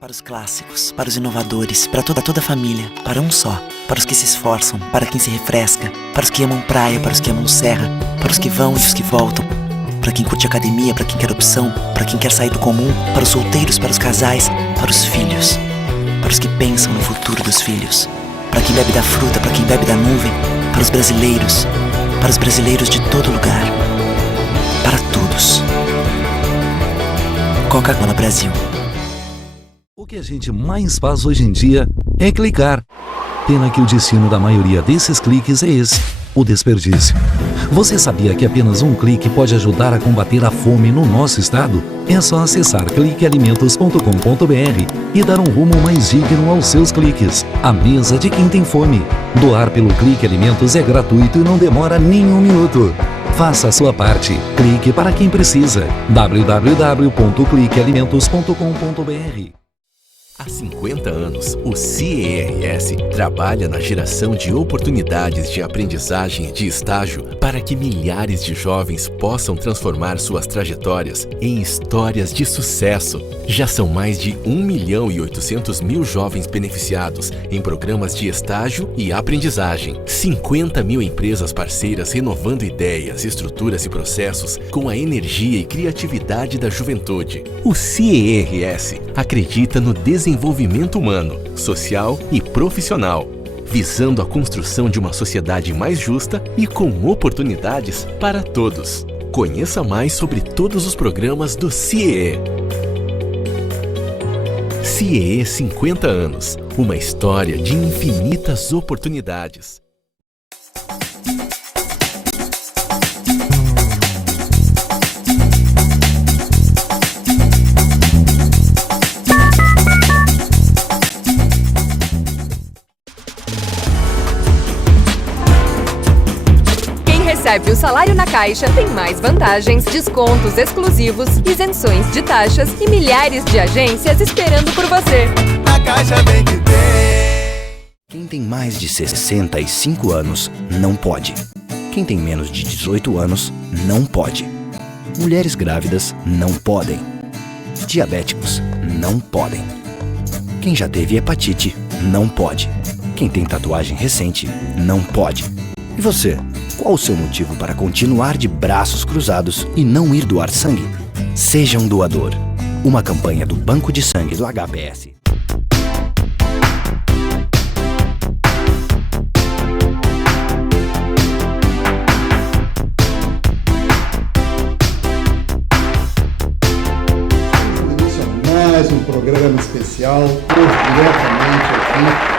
Para os clássicos, para os inovadores, para toda a família, para um só, para os que se esforçam, para quem se refresca, para os que amam praia, para os que amam serra, para os que vão e os que voltam, para quem curte academia, para quem quer opção, para quem quer sair do comum, para os solteiros, para os casais, para os filhos, para os que pensam no futuro dos filhos, para quem bebe da fruta, para quem bebe da nuvem, para os brasileiros de todo lugar, para todos. Coca-Cola Brasil. O que a gente mais faz hoje em dia é clicar. Pena que o destino da maioria desses cliques é esse, o desperdício. Você sabia que apenas um clique pode ajudar a combater a fome no nosso estado? É só acessar cliquealimentos.com.br e dar um rumo mais digno aos seus cliques. A mesa de quem tem fome. Doar pelo Clique Alimentos é gratuito e não demora nem um minuto. Faça a sua parte. Clique para quem precisa. www.cliquealimentos.com.br. Há 50 anos, o CERS trabalha na geração de oportunidades de aprendizagem e de estágio para que milhares de jovens possam transformar suas trajetórias em histórias de sucesso. Já são mais de 1.800.000 jovens beneficiados em programas de estágio e aprendizagem. 50 mil empresas parceiras renovando ideias, estruturas e processos com a energia e criatividade da juventude. O CERS acredita no desenvolvimento humano, social e profissional, visando a construção de uma sociedade mais justa e com oportunidades para todos. Conheça mais sobre todos os programas do CIEE. CIEE 50 anos, uma história de infinitas oportunidades. Recebe o salário na Caixa, tem mais vantagens, descontos exclusivos, isenções de taxas e milhares de agências esperando por você. Na Caixa vem que tem. Quem tem mais de 65 anos não pode. Quem tem menos de 18 anos não pode. Mulheres grávidas não podem. Diabéticos não podem. Quem já teve hepatite não pode. Quem tem tatuagem recente não pode. E você? Qual o seu motivo para continuar de braços cruzados e não ir doar sangue? Seja um doador. Uma campanha do Banco de Sangue do HPS. Mais um programa especial, diretamente aqui,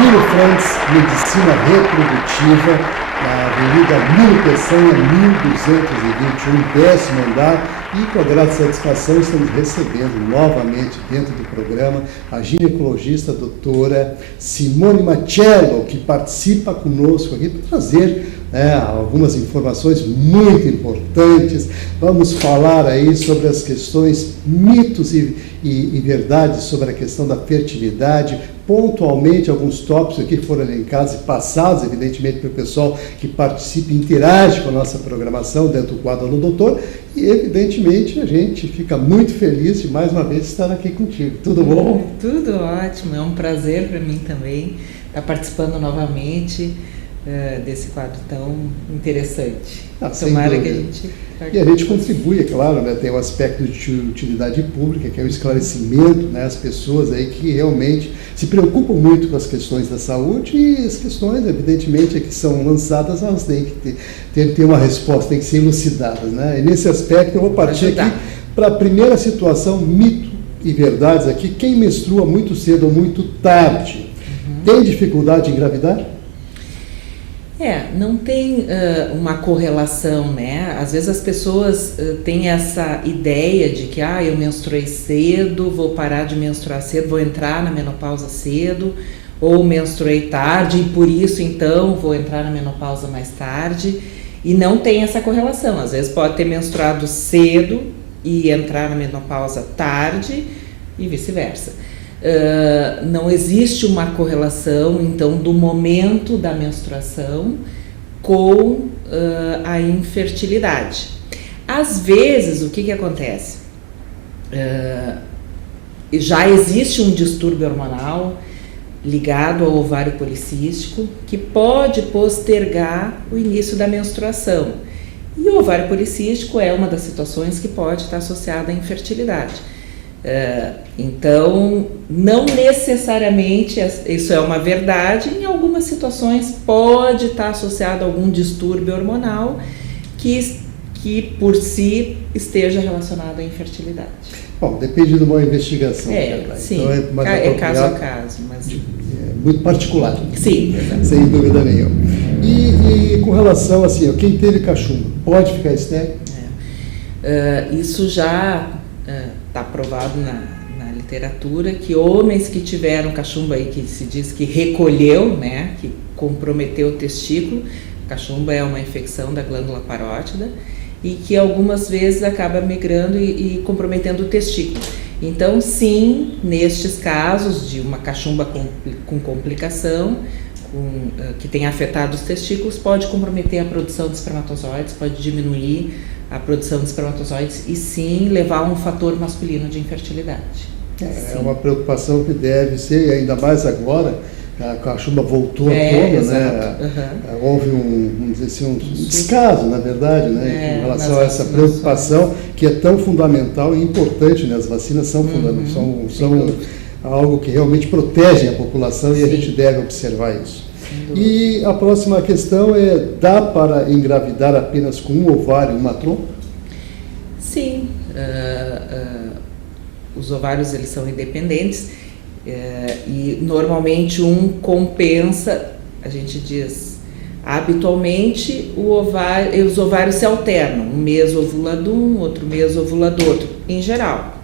Milo Franz, Medicina Reprodutiva, na Avenida Milo Peçanha, 1221, 10º andar, e com a grande satisfação estamos recebendo novamente dentro do programa a ginecologista doutora Simone Machello, que participa conosco aqui para trazer algumas informações muito importantes. Vamos falar aí sobre as questões, mitos e verdades sobre a questão da fertilidade, pontualmente alguns tópicos aqui foram elencados e passados, evidentemente, para o pessoal que participa e interage com a nossa programação dentro do quadro do doutor, e evidentemente a gente fica muito feliz de mais uma vez estar aqui contigo. Tudo bom? Tudo ótimo, é um prazer para mim também estar participando novamente desse quadro tão interessante. Tomara que a gente... E a gente contribui, é claro, né? Tem o aspecto de utilidade pública, que é o esclarecimento, né? As pessoas aí que realmente se preocupam muito com as questões da saúde, e as questões, evidentemente, que são lançadas, elas têm que ter uma resposta, têm que ser elucidadas, né? E nesse aspecto eu vou partir aqui para a primeira situação, mito e verdades aqui. Quem menstrua muito cedo ou muito tarde, tem dificuldade em engravidar? Não tem uma correlação, né? Às vezes as pessoas têm essa ideia de que eu menstruei cedo, vou parar de menstruar cedo, vou entrar na menopausa cedo, ou menstruei tarde e por isso então vou entrar na menopausa mais tarde, e não tem essa correlação. Às vezes pode ter menstruado cedo e entrar na menopausa tarde e vice-versa. Não existe uma correlação, então, do momento da menstruação com a infertilidade. Às vezes, o que acontece? já existe um distúrbio hormonal ligado ao ovário policístico que pode postergar o início da menstruação. E o ovário policístico é uma das situações que pode estar associada à infertilidade. Então, não necessariamente isso é uma verdade, em algumas situações pode estar associado a algum distúrbio hormonal que por si esteja relacionado à infertilidade. Bom, depende de uma investigação. Sim, então é caso a caso. Mas... muito particular. Sim, sem dúvida nenhuma. E com relação assim, quem teve cachumba, pode ficar estéril? Isso já está provado na literatura, que homens que tiveram cachumba aí, que se diz que recolheu, né, que comprometeu o testículo, cachumba é uma infecção da glândula parótida, e que algumas vezes acaba migrando e comprometendo o testículo. Então, sim, nestes casos de uma cachumba com complicação, que tenha afetado os testículos, pode comprometer a produção de espermatozoides, pode diminuir a produção de espermatozoides e sim levar a um fator masculino de infertilidade. É uma preocupação que deve ser, ainda mais agora, a cachumba voltou à tona, né? Houve vamos dizer assim, um descaso, na verdade, né? Com relação a essa preocupação que é tão fundamental e importante, né? As vacinas são fundamentais, são algo que realmente protegem a população e a gente deve observar isso. E a próxima questão dá para engravidar apenas com um ovário e uma trompa? Sim, os ovários eles são independentes. E normalmente um compensa, a gente diz, habitualmente os ovários se alternam, um mês ovula de um, outro mês ovula do outro, em geral.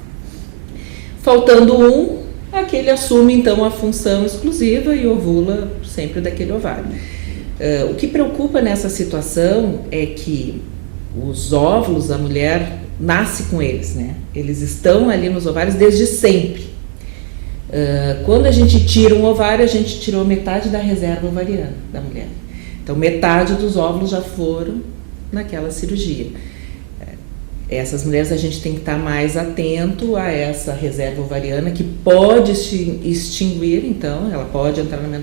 Faltando aquele assume então a função exclusiva e ovula sempre daquele ovário. O que preocupa nessa situação é que os óvulos, a mulher nasce com eles, né? Eles estão ali nos ovários desde sempre. Quando a gente tira um ovário, a gente tirou metade da reserva ovariana da mulher. Então, metade dos óvulos já foram naquela cirurgia. Essas mulheres a gente tem que estar mais atento a essa reserva ovariana que pode se extinguir, então ela pode entrar na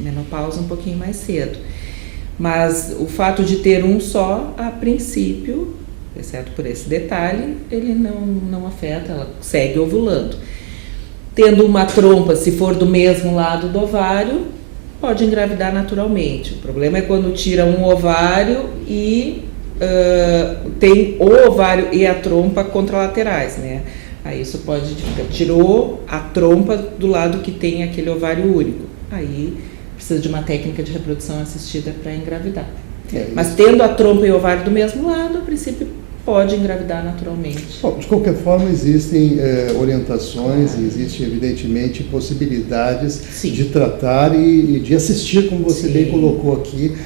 menopausa um pouquinho mais cedo. Mas o fato de ter um só, a princípio, exceto por esse detalhe, ele não afeta, ela segue ovulando. Tendo uma trompa, se for do mesmo lado do ovário, pode engravidar naturalmente. O problema é quando tira um ovário e tem o ovário e a trompa contralaterais, né? Aí isso pode tirou a trompa do lado que tem aquele ovário único. Aí precisa de uma técnica de reprodução assistida para engravidar. Mas tendo a trompa e o ovário do mesmo lado, a princípio pode engravidar naturalmente. Bom, de qualquer forma, existem orientações, existem evidentemente possibilidades de tratar e de assistir, como você bem colocou aqui,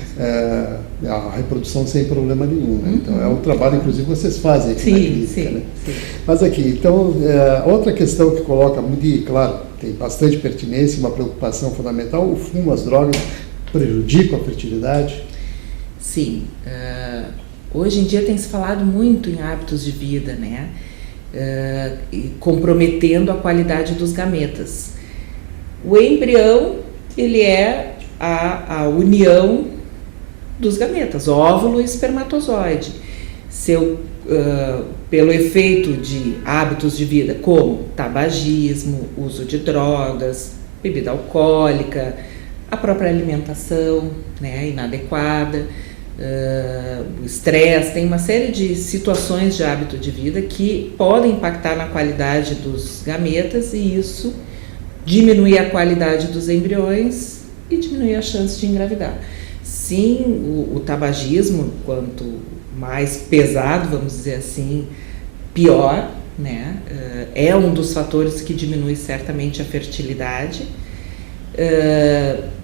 a reprodução sem problema nenhum. Né? Então, é um trabalho, inclusive, que vocês fazem aqui na clínica. Né? Mas aqui, então, outra questão que coloca muito, e claro, tem bastante pertinência, uma preocupação fundamental, o fumo, as drogas prejudicam a fertilidade? Sim. Hoje em dia tem se falado muito em hábitos de vida, né? Comprometendo a qualidade dos gametas. O embrião, ele é a união dos gametas, óvulo e espermatozoide. Pelo efeito de hábitos de vida, como tabagismo, uso de drogas, bebida alcoólica, a própria alimentação, né, inadequada, o estresse, tem uma série de situações de hábito de vida que podem impactar na qualidade dos gametas e isso diminuir a qualidade dos embriões e diminuir a chance de engravidar. Sim, o tabagismo, quanto mais pesado, vamos dizer assim, pior, né? É um dos fatores que diminui certamente a fertilidade,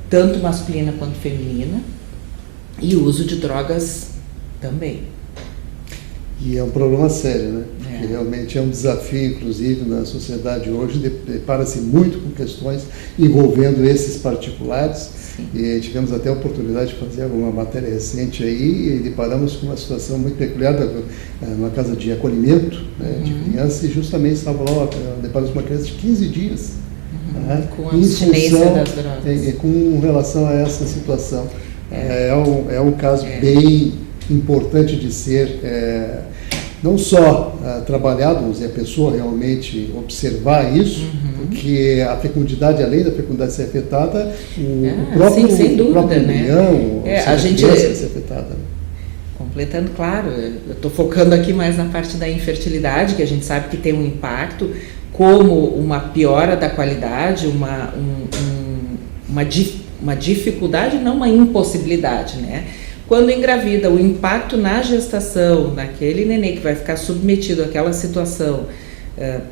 tanto masculina quanto feminina. E o uso de drogas também. E é um problema sério, né? Que realmente é um desafio, inclusive, na sociedade hoje, depara-se muito com questões envolvendo esses particulares. Sim. E tivemos até a oportunidade de fazer alguma matéria recente aí, e deparamos com uma situação muito peculiar numa casa de acolhimento, né, de crianças, e justamente estava lá, deparamos com uma criança de 15 dias. Né, com a abstinência das drogas. Com relação a essa situação. É um caso bem importante de ser não só trabalhado, a pessoa realmente observar isso, porque a fecundidade, além da fecundidade ser afetada, o próprio embrião, a gente ser afetada. Né? Completando, claro, eu estou focando aqui mais na parte da infertilidade, que a gente sabe que tem um impacto, como uma piora da qualidade, uma dificuldade, não uma impossibilidade, né? Quando engravida, o impacto na gestação, naquele nenê que vai ficar submetido àquela situação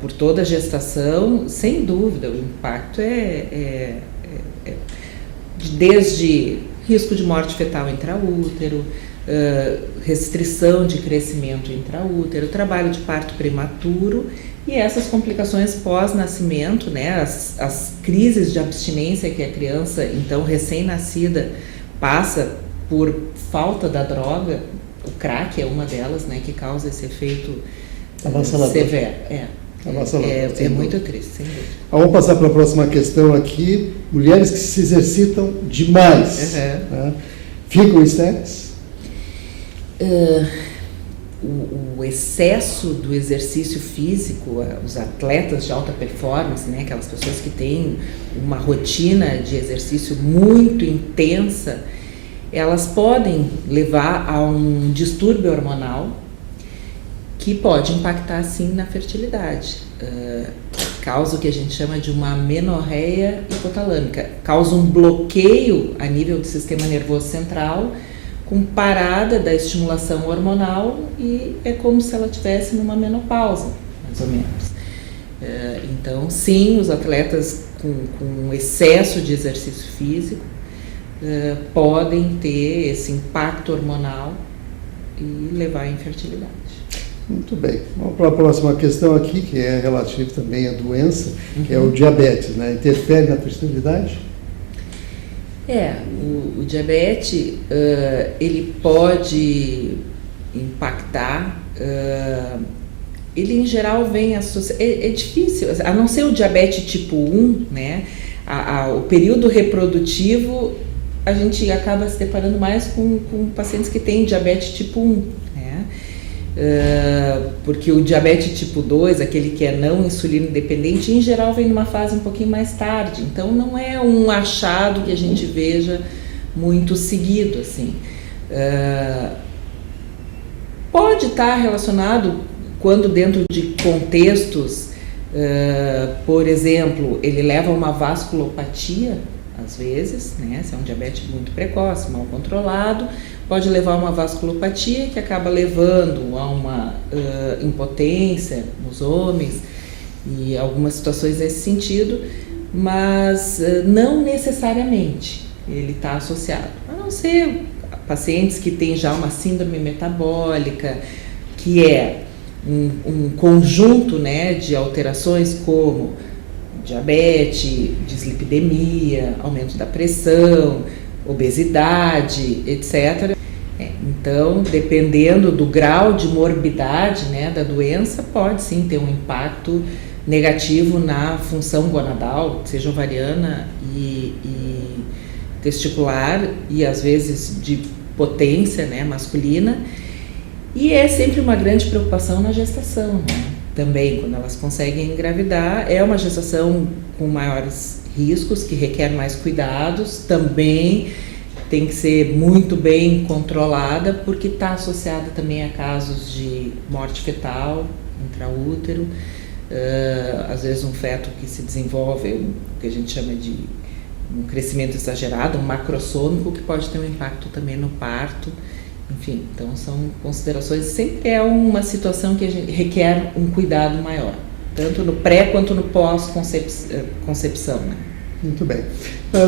por toda a gestação, sem dúvida, o impacto desde risco de morte fetal intraútero, restrição de crescimento intraútero, trabalho de parto prematuro e essas complicações pós-nascimento, né, as crises de abstinência que a criança, então recém-nascida, passa por falta da droga. O crack é uma delas, né, que causa esse efeito severo. É muito triste, sem dúvida. Vamos passar para a próxima questão aqui. Mulheres que se exercitam demais, né? Ficam estéreis? O excesso do exercício físico, os atletas de alta performance, né, aquelas pessoas que têm uma rotina de exercício muito intensa, elas podem levar a um distúrbio hormonal que pode impactar, sim, na fertilidade. Causa o que a gente chama de uma amenorreia hipotalâmica. Causa um bloqueio a nível do sistema nervoso central, com parada da estimulação hormonal, e é como se ela estivesse numa menopausa, mais ou menos. Então, sim, os atletas com excesso de exercício físico podem ter esse impacto hormonal e levar à infertilidade. Muito bem. Vamos para a próxima questão aqui, que é relativa também à doença, que é o diabetes, né? Interfere na fertilidade? O diabetes, ele pode impactar, ele em geral vem associado, é difícil, a não ser o diabetes tipo 1, né? O período reprodutivo, a gente acaba se deparando mais com pacientes que têm diabetes tipo 1, né? Porque o diabetes tipo 2, aquele que é não insulino dependente, em geral vem numa fase um pouquinho mais tarde, então não é um achado que a gente veja muito seguido, assim. Pode estar relacionado quando dentro de contextos, por exemplo, ele leva a uma vasculopatia, às vezes, né? Se é um diabetes muito precoce, mal controlado, pode levar a uma vasculopatia que acaba levando a uma impotência nos homens e algumas situações nesse sentido, mas não necessariamente ele está associado, a não ser pacientes que têm já uma síndrome metabólica, que é um conjunto, né, de alterações como diabetes, dislipidemia, aumento da pressão, obesidade, etc. Então, dependendo do grau de morbidade, né, da doença, pode sim ter um impacto negativo na função gonadal, seja ovariana e testicular, e às vezes de potência, né, masculina. E é sempre uma grande preocupação na gestação, né? Também, quando elas conseguem engravidar, é uma gestação com maiores riscos, que requer mais cuidados, também tem que ser muito bem controlada, porque está associada também a casos de morte fetal, intraútero, às vezes um feto que se desenvolve, o que a gente chama de um crescimento exagerado, um macrossômico, que pode ter um impacto também no parto. Enfim, então são considerações, sempre é uma situação que a gente requer um cuidado maior, tanto no pré quanto no pós-concepção, né? Muito bem.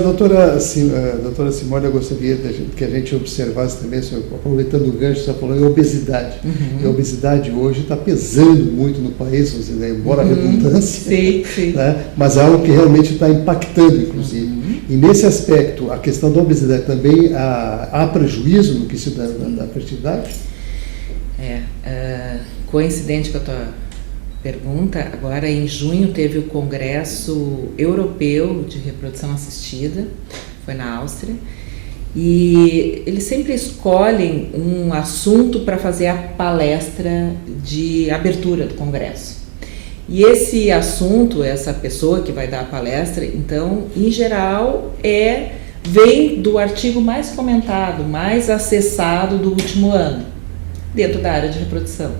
Doutora Simone, eu gostaria que a gente observasse também, aproveitando o gancho, você falou em obesidade. E a obesidade hoje está pesando muito no país, embora a redundância, né? Mas é algo que realmente está impactando, inclusive. E nesse aspecto, a questão da obesidade também, há prejuízo no que se dá da fertilidade? Coincidente com a tua pergunta, agora em junho teve o Congresso Europeu de Reprodução Assistida, foi na Áustria, e eles sempre escolhem um assunto para fazer a palestra de abertura do Congresso. E esse assunto, essa pessoa que vai dar a palestra, então, em geral, vem do artigo mais comentado, mais acessado do último ano, dentro da área de reprodução.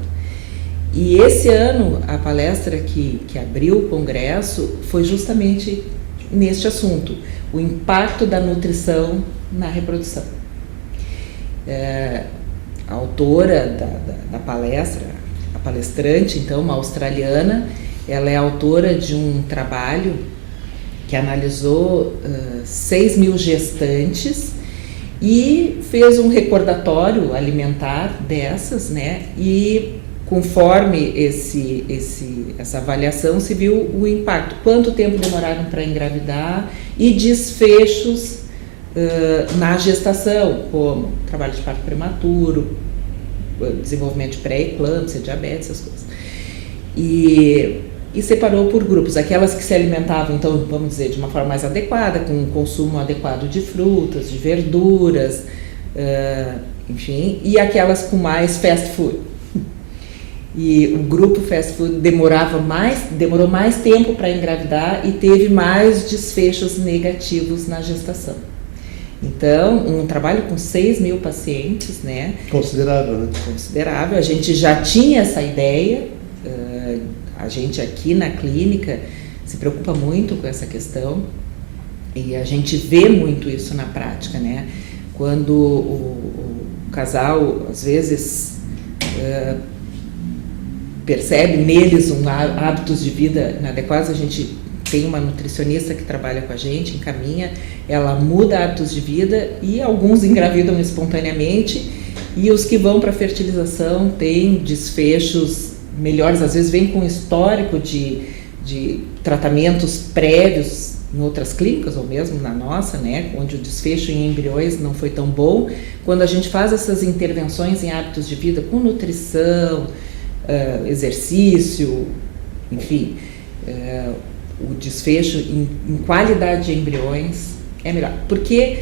E esse ano, a palestra que abriu o Congresso foi justamente neste assunto, o impacto da nutrição na reprodução. A autora da palestra, a palestrante, então, uma australiana, ela é autora de um trabalho que analisou 6.000 gestantes e fez um recordatório alimentar dessas, né? E conforme essa avaliação se viu o impacto, quanto tempo demoraram para engravidar e desfechos na gestação, como trabalho de parto prematuro, desenvolvimento de pré-eclâmpsia, diabetes, essas coisas. E separou por grupos, aquelas que se alimentavam, então, vamos dizer, de uma forma mais adequada, com um consumo adequado de frutas, de verduras, enfim, e aquelas com mais fast food. E o grupo fast food demorou mais tempo para engravidar e teve mais desfechos negativos na gestação. Então, um trabalho com 6.000 pacientes, né? Considerável, né? Considerável. A gente já tinha essa ideia, a gente aqui na clínica se preocupa muito com essa questão e a gente vê muito isso na prática, né? Quando o casal, às vezes, percebe neles hábitos de vida inadequados, a gente tem uma nutricionista que trabalha com a gente, encaminha, ela muda hábitos de vida e alguns engravidam espontaneamente e os que vão para a fertilização têm desfechos melhores, às vezes vem com histórico de tratamentos prévios em outras clínicas ou mesmo na nossa, né, onde o desfecho em embriões não foi tão bom. Quando a gente faz essas intervenções em hábitos de vida com nutrição, exercício, enfim, o desfecho em qualidade de embriões é melhor, porque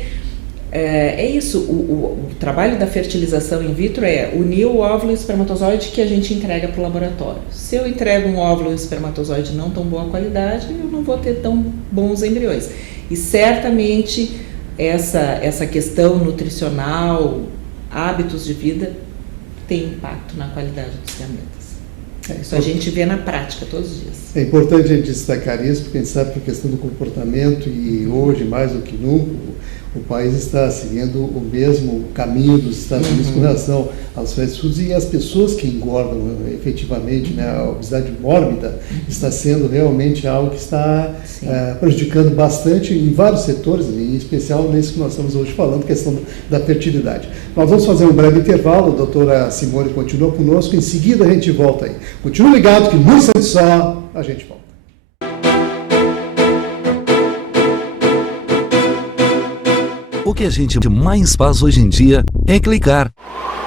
é isso, o trabalho da fertilização in vitro é unir o óvulo e o espermatozoide que a gente entrega para o laboratório. Se eu entrego um óvulo e um espermatozoide não tão boa qualidade, eu não vou ter tão bons embriões. E certamente essa questão nutricional, hábitos de vida, tem impacto na qualidade dos gametas. Isso a gente vê na prática todos os dias. É importante a gente destacar isso, porque a gente sabe que a questão do comportamento, e hoje mais do que nunca, o país está seguindo o mesmo caminho dos Estados Unidos com relação aos fast foods, e as pessoas que engordam efetivamente, né, a obesidade mórbida está sendo realmente algo que está prejudicando bastante em vários setores, em especial nesse que nós estamos hoje falando, questão da fertilidade. Nós vamos fazer um breve intervalo, a doutora Simone continua conosco, em seguida a gente volta aí. Continue ligado que no instante só a gente volta. O que a gente mais faz hoje em dia é clicar.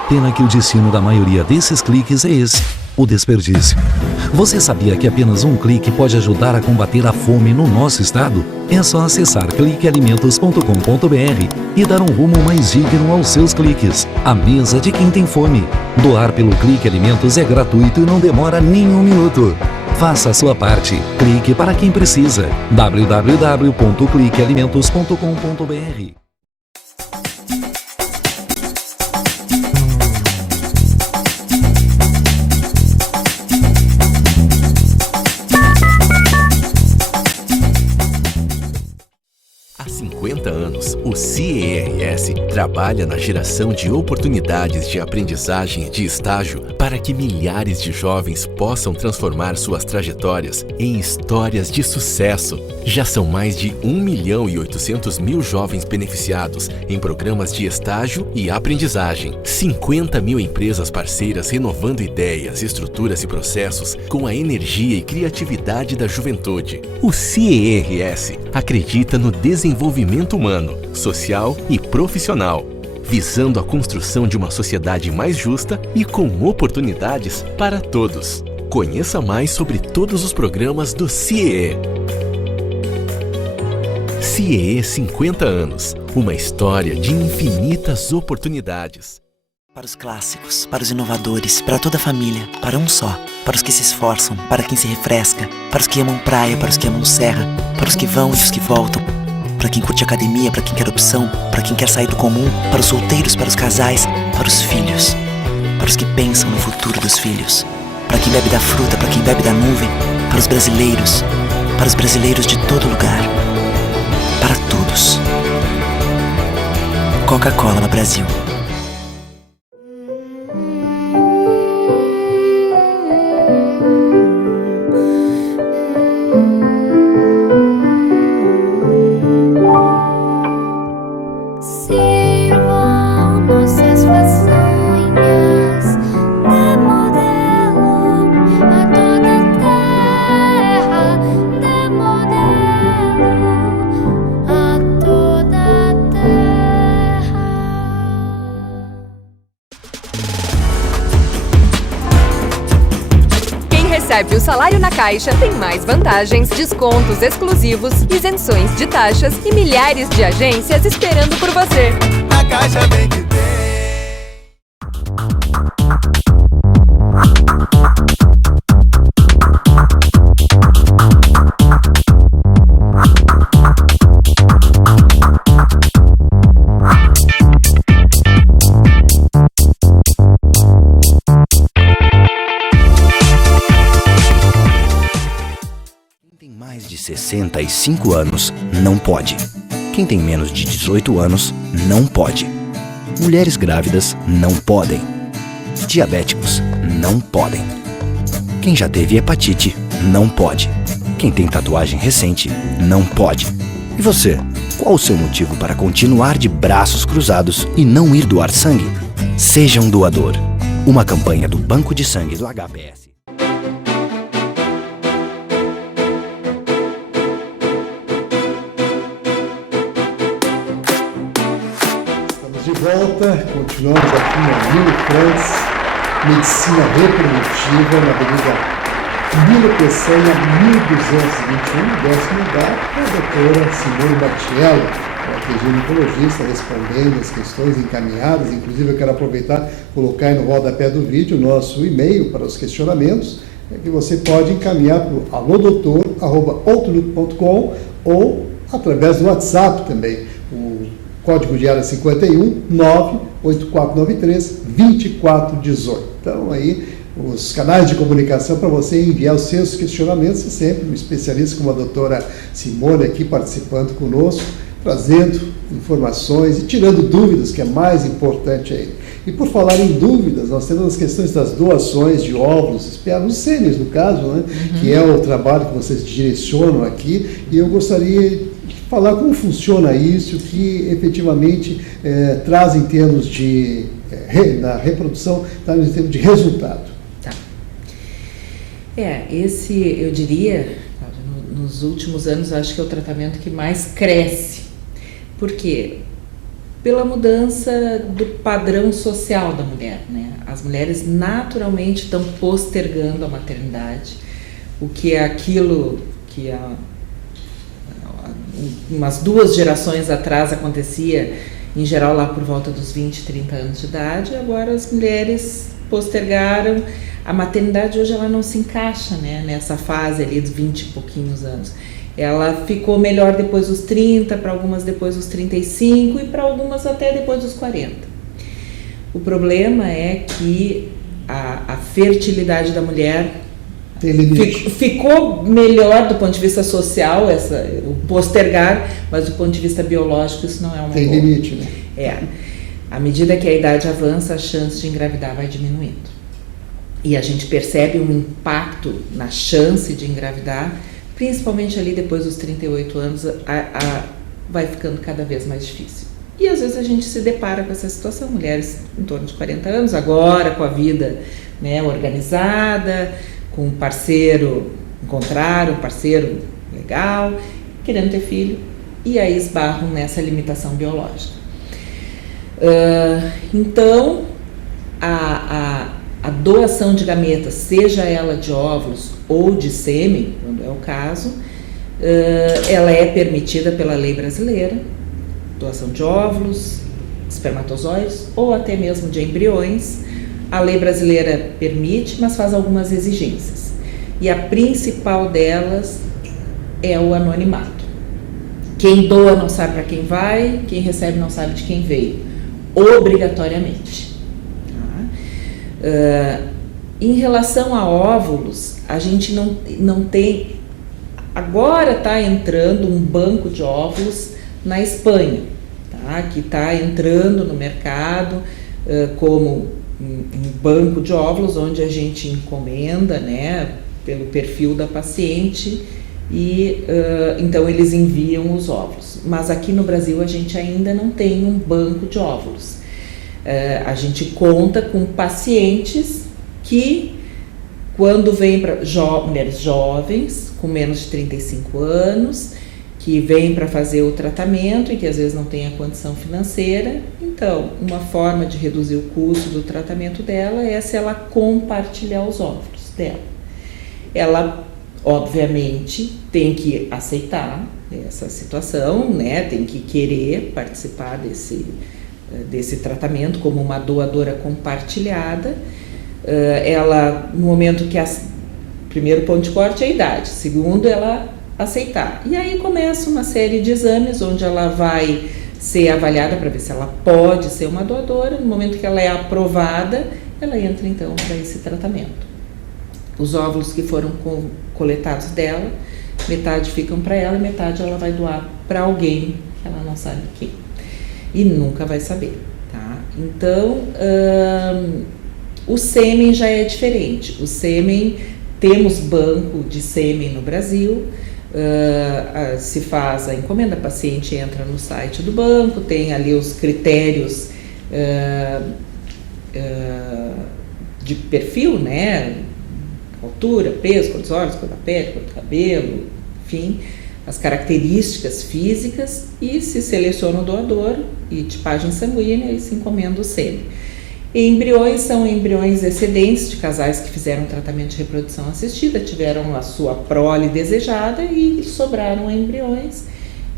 Pena que o destino da maioria desses cliques é esse, o desperdício. Você sabia que apenas um clique pode ajudar a combater a fome no nosso estado? É só acessar cliquealimentos.com.br e dar um rumo mais digno aos seus cliques. A mesa de quem tem fome. Doar pelo Clique Alimentos é gratuito e não demora nem um minuto. Faça a sua parte. Clique para quem precisa. www.cliquealimentos.com.br. Há 50 50 anos, o CERS trabalha na geração de oportunidades de aprendizagem e de estágio para que milhares de jovens possam transformar suas trajetórias em histórias de sucesso. Já são mais de 1.800.000 jovens beneficiados em programas de estágio e aprendizagem. 50 mil empresas parceiras renovando ideias, estruturas e processos com a energia e criatividade da juventude. O CERS acredita no desenvolvimento humano, social e profissional, visando a construção de uma sociedade mais justa e com oportunidades para todos. Conheça mais sobre todos os programas do CIEE. CIEE 50 anos, uma história de infinitas oportunidades. Para os clássicos, para os inovadores, para toda a família, para um só. Para os que se esforçam, para quem se refresca, para os que amam praia, para os que amam serra, para os que vão e os que voltam, para quem curte academia, para quem quer opção, para quem quer sair do comum, para os solteiros, para os casais, para os filhos, para os que pensam no futuro dos filhos, para quem bebe da fruta, para quem bebe da nuvem, para os brasileiros de todo lugar, para todos. Coca-Cola Brasil. Recebe o salário na Caixa, tem mais vantagens, descontos exclusivos, isenções de taxas e milhares de agências esperando por você. A Caixa vem que tem. Mais de 65 anos não pode. Quem tem menos de 18 anos não pode. Mulheres grávidas não podem. Diabéticos não podem. Quem já teve hepatite não pode. Quem tem tatuagem recente não pode. E você, qual o seu motivo para continuar de braços cruzados e não ir doar sangue? Seja um doador. Uma campanha do Banco de Sangue do HPS. De volta, continuamos aqui na Nilo Frantz, Medicina Reprodutiva, na Avenida Nilo Peçanha, 1221, décimo lugar, a doutora Simone Battiello, que é ginecologista, respondendo as questões encaminhadas. Inclusive, eu quero aproveitar e colocar aí no rodapé do vídeo o nosso e-mail para os questionamentos, que você pode encaminhar para o alodoutor@outlook.com ou através do WhatsApp também. O código de área 51 98493 2418. Então, aí, os canais de comunicação para você enviar os seus questionamentos, e sempre um especialista como a doutora Simone aqui participando conosco, trazendo informações e tirando dúvidas, que é mais importante aí. E por falar em dúvidas, nós temos as questões das doações de óvulos, espermos sêmios, no caso, né? Que é o trabalho que vocês direcionam aqui, e eu gostaria de falar como funciona isso, que efetivamente traz em termos de na reprodução, traz em termos de resultado. Tá. Esse, eu diria, nos últimos anos, acho que é o tratamento que mais cresce. Por quê? Pela mudança do padrão social da mulher, né? As mulheres naturalmente estão postergando a maternidade, o que é aquilo que umas 2 gerações atrás acontecia, em geral lá por volta dos 20, 30 anos de idade. Agora as mulheres postergaram. A maternidade hoje ela não se encaixa, né, nessa fase ali dos 20 e pouquinhos anos. Ela ficou melhor depois dos 30, para algumas depois dos 35 e para algumas até depois dos 40. O problema é que a fertilidade da mulher Tem limite. Ficou melhor do ponto de vista social, o postergar, mas do ponto de vista biológico isso não é uma Tem boa. limite, né? À medida que a idade avança, a chance de engravidar vai diminuindo. E a gente percebe um impacto na chance de engravidar, principalmente ali depois dos 38 anos, vai ficando cada vez mais difícil. E às vezes a gente se depara com essa situação, mulheres em torno de 40 anos, agora com a vida, né, organizada, com um parceiro, encontrar um parceiro legal, querendo ter filho, e aí esbarram nessa limitação biológica. Então, a doação de gametas, seja ela de óvulos ou de sêmen, quando é o caso, ela é permitida pela lei brasileira, doação de óvulos, espermatozoides ou até mesmo de embriões. A lei brasileira permite, mas faz algumas exigências. E a principal delas é o anonimato. Quem doa não sabe para quem vai, quem recebe não sabe de quem veio, obrigatoriamente. Em relação a óvulos, a gente não tem... Agora está entrando um banco de óvulos na Espanha, tá? Que está entrando no mercado como um banco de óvulos, onde a gente encomenda, né, pelo perfil da paciente e então eles enviam os óvulos. Mas aqui no Brasil a gente ainda não tem um banco de óvulos. A gente conta com pacientes que, quando vêm para mulheres jovens, com menos de 35 anos, que vêm para fazer o tratamento e que às vezes não tem a condição financeira, então uma forma de reduzir o custo do tratamento dela é se ela compartilhar os óvulos dela. Ela, obviamente, tem que aceitar essa situação, né? Tem que querer participar desse tratamento como uma doadora compartilhada. Ela, no momento que primeiro ponto de corte é a idade, segundo, ela aceitar. E aí começa uma série de exames onde ela vai ser avaliada para ver se ela pode ser uma doadora. No momento que ela é aprovada, ela entra então para esse tratamento. Os óvulos que foram coletados dela, metade ficam para ela e metade ela vai doar para alguém que ela não sabe quem. E nunca vai saber, tá? Então, o sêmen já é diferente. O sêmen, temos banco de sêmen no Brasil, se faz a encomenda, a paciente entra no site do banco, tem ali os critérios de perfil, né? Altura, peso, cor dos olhos, cor da pele, cor do cabelo, enfim, as características físicas, e se seleciona o doador e tipagem sanguínea e se encomenda o sêmen. E embriões são embriões excedentes de casais que fizeram tratamento de reprodução assistida, tiveram a sua prole desejada e sobraram embriões.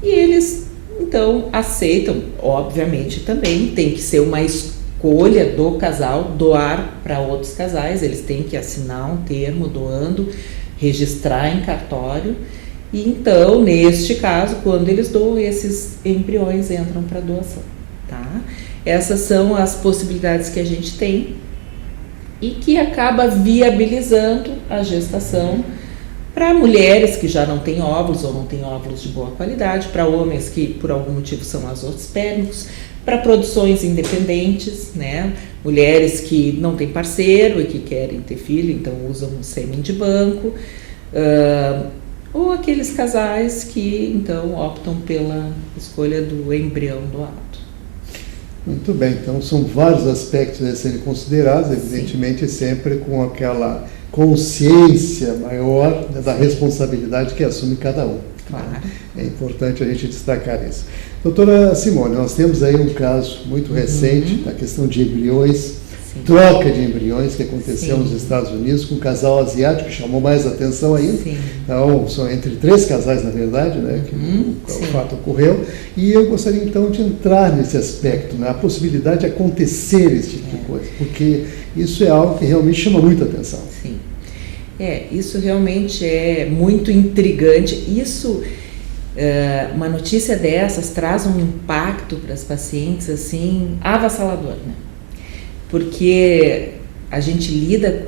E eles, então, aceitam, obviamente também, tem que ser uma escolha do casal doar para outros casais, eles têm que assinar um termo doando, registrar em cartório. E então, neste caso, quando eles doam, esses embriões entram para doação, tá? Essas são as possibilidades que a gente tem e que acaba viabilizando a gestação para mulheres que já não têm óvulos ou não têm óvulos de boa qualidade, para homens que por algum motivo são azoospermicos, para produções independentes, né? Mulheres que não têm parceiro e que querem ter filho, então usam um sêmen de banco, ou aqueles casais que então optam pela escolha do embrião doado. Muito bem, então são vários aspectos a serem considerados, evidentemente. Sim. Sempre com aquela consciência maior, né, da responsabilidade que assume cada um. Claro. É importante a gente destacar isso. Doutora Simone, nós temos aí um caso muito recente da questão de embriões, sim, troca de embriões que aconteceu, sim, nos Estados Unidos, com um casal asiático que chamou mais atenção ainda. Sim. Então, são entre 3 casais, na verdade, né, que o fato ocorreu. E eu gostaria, então, de entrar nesse aspecto, né, a possibilidade de acontecer esse tipo de coisa, porque isso é algo que realmente chama muita atenção. Sim. Isso realmente é muito intrigante. Uma notícia dessas traz um impacto para as pacientes, assim, avassalador, né? Porque a gente lida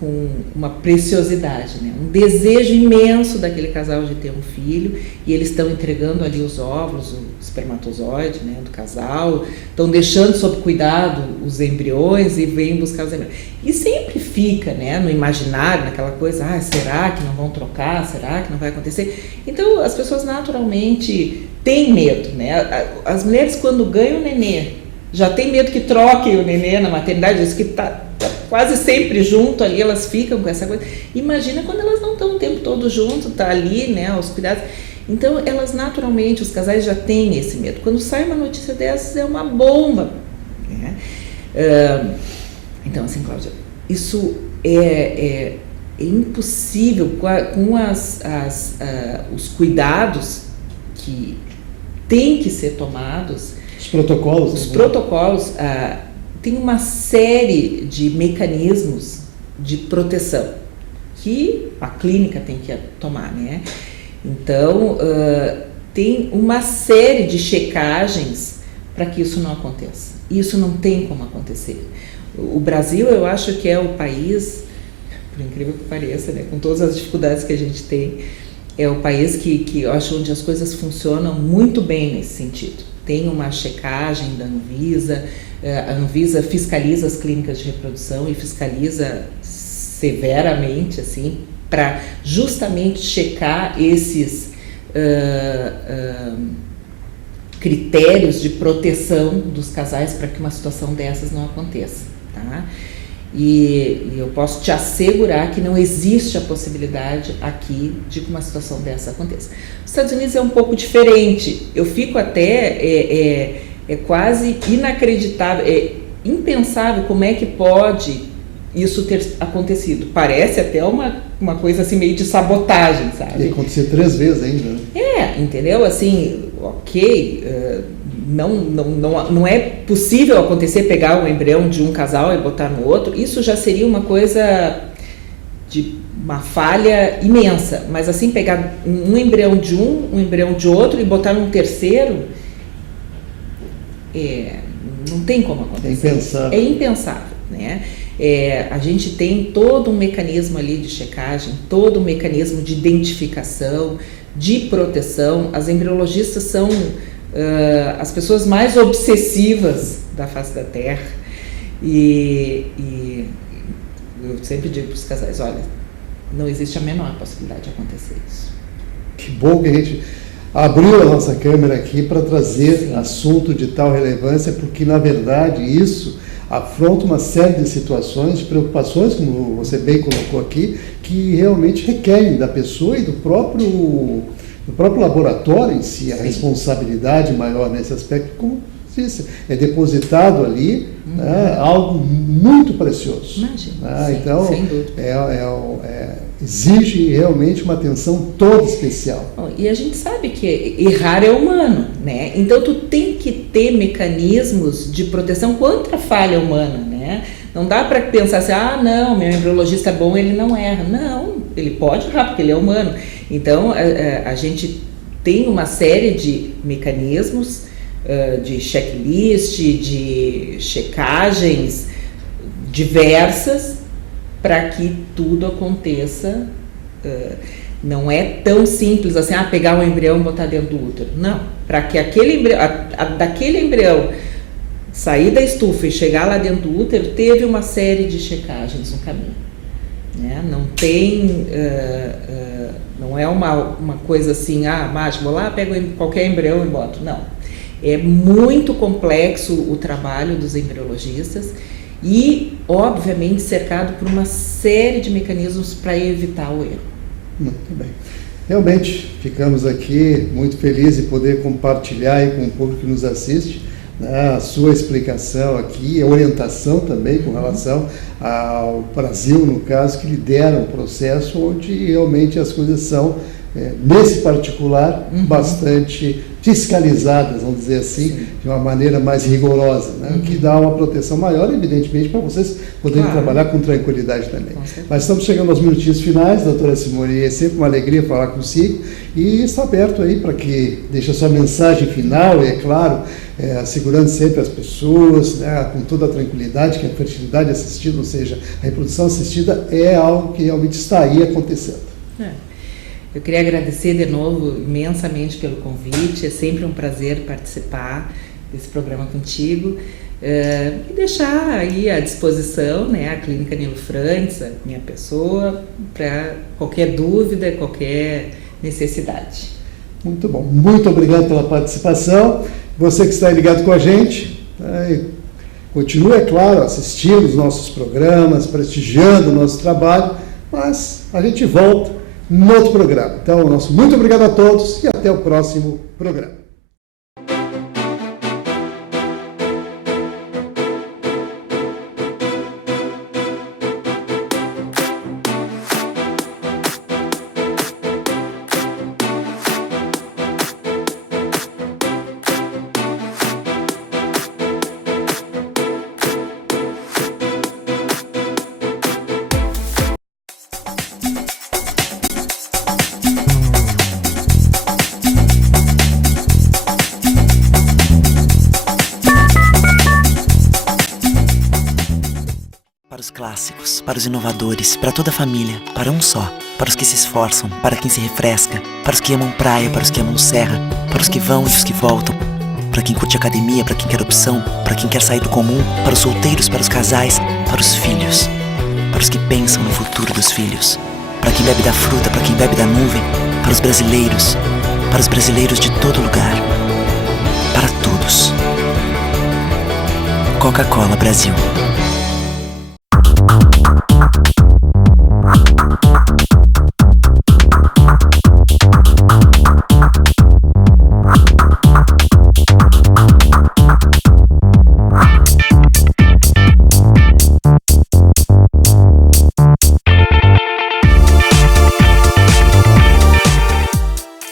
com uma preciosidade, né? Um desejo imenso daquele casal de ter um filho, e eles estão entregando ali os óvulos, o espermatozoide, né, do casal, estão deixando sob cuidado os embriões e vêm buscar os embriões. E sempre fica, né, no imaginário, naquela coisa, será que não vão trocar? Será que não vai acontecer? Então as pessoas naturalmente têm medo, né? As mulheres, quando ganham o nenê, já tem medo que troquem o nenê na maternidade, isso que tá quase sempre junto ali, elas ficam com essa coisa. Imagina quando elas não estão o tempo todo junto, tá ali, né, os cuidados. Então elas naturalmente, os casais já têm esse medo. Quando sai uma notícia dessas, é uma bomba, né? Então, assim, Cláudia, isso é impossível com os cuidados que têm que ser tomados. Os protocolos. Os protocolos tem uma série de mecanismos de proteção que a clínica tem que tomar, né? Então, tem uma série de checagens para que isso não aconteça. Isso não tem como acontecer. O Brasil, eu acho que é o país, por incrível que pareça, né, com todas as dificuldades que a gente tem, é o país que eu acho onde as coisas funcionam muito bem nesse sentido. Tem uma checagem da Anvisa, a Anvisa fiscaliza as clínicas de reprodução e fiscaliza severamente, assim, para justamente checar esses critérios de proteção dos casais para que uma situação dessas não aconteça, tá? E eu posso te assegurar que não existe a possibilidade aqui de que uma situação dessa aconteça. Os Estados Unidos é um pouco diferente. Eu fico até quase inacreditável, impensável como é que pode isso ter acontecido. Parece até uma coisa assim meio de sabotagem, sabe? E acontecer 3 vezes ainda, né? Entendeu? Assim, ok, não é possível acontecer pegar o embrião de um casal e botar no outro. Isso já seria uma coisa de uma falha imensa. Mas assim, pegar um embrião de um embrião de outro e botar num terceiro, não tem como acontecer. É impensável, né? A gente tem todo um mecanismo ali de checagem, todo um mecanismo de identificação, de proteção. As embriologistas são as pessoas mais obsessivas da face da Terra, e eu sempre digo para os casais, olha, não existe a menor possibilidade de acontecer isso. Que bom que a gente abriu a nossa câmera aqui para trazer assunto de tal relevância, porque na verdade isso afronta uma série de situações, de preocupações, como você bem colocou aqui, que realmente requerem da pessoa e do próprio laboratório em si, a responsabilidade maior nesse aspecto, como disse, é depositado ali algo muito precioso. Imagina, então, sem dúvida. Exige realmente uma atenção toda especial. E a gente sabe que errar é humano, né? Então tu tem que ter mecanismos de proteção contra a falha humana, né? Não dá para pensar assim, não, meu embriologista é bom, ele não erra. Não, ele pode errar porque ele é humano. Então a gente tem uma série de mecanismos, de checklist, de checagens diversas para que tudo aconteça. Não é tão simples assim, pegar um embrião e botar dentro do útero. Não, para que aquele embrião, daquele embrião sair da estufa e chegar lá dentro do útero, teve uma série de checagens no caminho, né? Não tem, não é uma coisa assim, mágico, vou lá, pego qualquer embrião e boto. Não, é muito complexo o trabalho dos embriologistas e, obviamente, cercado por uma série de mecanismos para evitar o erro. Muito bem. Realmente, ficamos aqui muito felizes de poder compartilhar aí com o público que nos assiste, né, a sua explicação aqui, a orientação também com relação ao Brasil, no caso, que lidera um processo onde realmente as coisas são nesse particular, bastante fiscalizadas, vamos dizer assim, Sim. de uma maneira mais rigorosa, né? O que dá uma proteção maior, evidentemente, para vocês poderem trabalhar com tranquilidade também. Mas estamos chegando aos minutinhos finais, doutora Simone, é sempre uma alegria falar consigo, e está aberto aí para que deixe a sua mensagem final, e é claro, assegurando sempre as pessoas, né, com toda a tranquilidade, que a fertilidade assistida, ou seja, a reprodução assistida é algo que realmente está aí acontecendo. Eu queria agradecer de novo imensamente pelo convite, é sempre um prazer participar desse programa contigo e deixar aí à disposição, né, a Clínica Nilo Frantz, a minha pessoa, para qualquer dúvida, qualquer necessidade. Muito bom, muito obrigado pela participação, você que está ligado com a gente, continue, é claro, assistindo os nossos programas, prestigiando o nosso trabalho, mas a gente volta no outro programa. Então, nosso muito obrigado a todos e até o próximo programa. Para os clássicos, para os inovadores, para toda a família, para um só, para os que se esforçam, para quem se refresca, para os que amam praia, para os que amam serra, para os que vão e os que voltam, para quem curte academia, para quem quer opção, para quem quer sair do comum, para os solteiros, para os casais, para os filhos, para os que pensam no futuro dos filhos, para quem bebe da fruta, para quem bebe da nuvem, para os brasileiros de todo lugar, para todos. Coca-Cola Brasil.